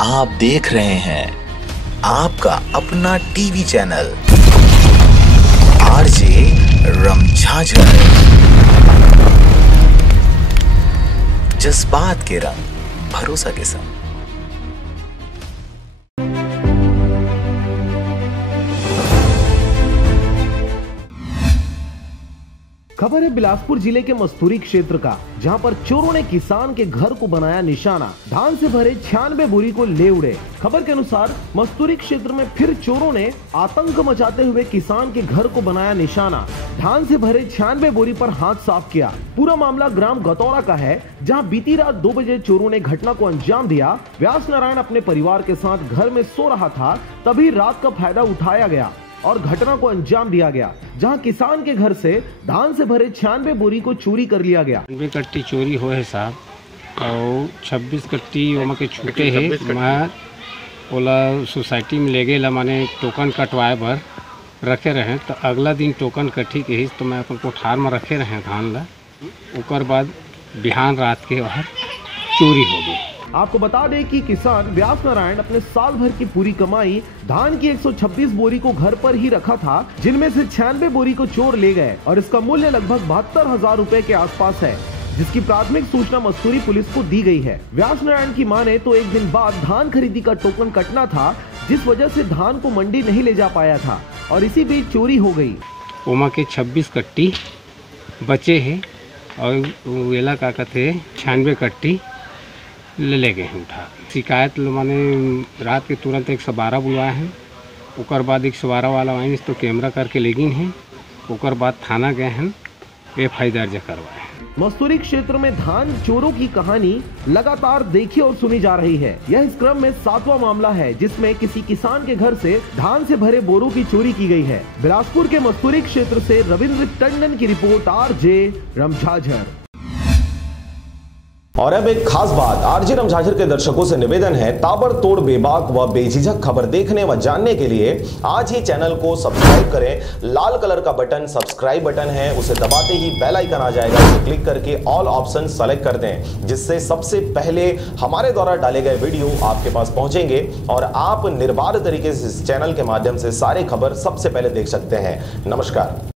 आप देख रहे हैं आपका अपना टीवी चैनल आरजे रमझाझर। जज्बात के रंग, भरोसा के संग। खबर है बिलासपुर जिले के मस्तूरी क्षेत्र का, जहां पर चोरों ने किसान के घर को बनाया निशाना। धान से भरे 96 बोरी को ले उड़े। खबर के अनुसार मस्तूरी क्षेत्र में फिर चोरों ने आतंक मचाते हुए किसान के घर को बनाया निशाना। धान से भरे 96 बोरी पर हाथ साफ किया। पूरा मामला ग्राम गतौरा का है, जहां बीती रात 2 बजे चोरों ने घटना को अंजाम दिया। व्यास नारायण अपने परिवार के साथ घर में सो रहा था, तभी रात का फायदा उठाया गया और घटना को अंजाम दिया गया, जहां किसान के घर से धान से भरे 96 बोरी को चोरी कर लिया गया। 96 कट्टी चोरी हुए है साहब, और 26 कट्टी ओमा के छूटे है। मैं ओला सोसाइटी में ले गए, माने टोकन कटवाए बर रखे रहे। तो अगला दिन टोकन कट्ठी के ही तो मैं अपन कोठार में रखे रहे धान ला। उकर बाद बिहान रात के वहाँ चोरी हो गई। आपको बता दें कि किसान व्यास नारायण अपने साल भर की पूरी कमाई धान की 126 बोरी को घर पर ही रखा था, जिनमें से 96 बोरी को चोर ले गए और इसका मूल्य लगभग 72,000 रुपए के आसपास है, जिसकी प्राथमिक सूचना मस्तूरी पुलिस को दी गई है। व्यास नारायण की माने तो एक दिन बाद धान खरीदी का टोकन कटना था, जिस वजह से धान को मंडी नहीं ले जा पाया था और इसी बीच चोरी हो गई। ओमा के 26 कट्टी बचे है और वेला का कहते 96 कट्टी ले गए हैं उठा। शिकायत माने रात के तुरंत 112 बुलवाए हैं। उकर बाद 112 वाला आए तो कैमरा करके ले गई हैं। उकर बाद थाना गए हैं, FI दर्ज करवाए। मस्तूरी क्षेत्र में धान चोरों की कहानी लगातार देखी और सुनी जा रही है। यह इस क्रम में 7वां मामला है, जिसमें किसी किसान के घर से धान से भरे बोरों की चोरी की गई है। बिलासपुर के मस्तूरी क्षेत्र से रविंद्र टंडन की रिपोर्ट, आरजे रमझाझर। और अब एक खास बात, आरजे रमझाझर के दर्शकों से निवेदन है, ताबड़तोड़ बेबाक व बेझिझक खबर देखने व जानने के लिए आज ही चैनल को सब्सक्राइब करें। लाल कलर का बटन सब्सक्राइब बटन है, उसे दबाते ही बेल आइकन आ जाएगा, उसे क्लिक करके ऑल ऑप्शन सेलेक्ट कर दें, जिससे सबसे पहले हमारे द्वारा डाले गए वीडियो आपके पास पहुंचेंगे और आप निर्बाध तरीके से इस चैनल के माध्यम से सारे खबर सबसे पहले देख सकते हैं। नमस्कार।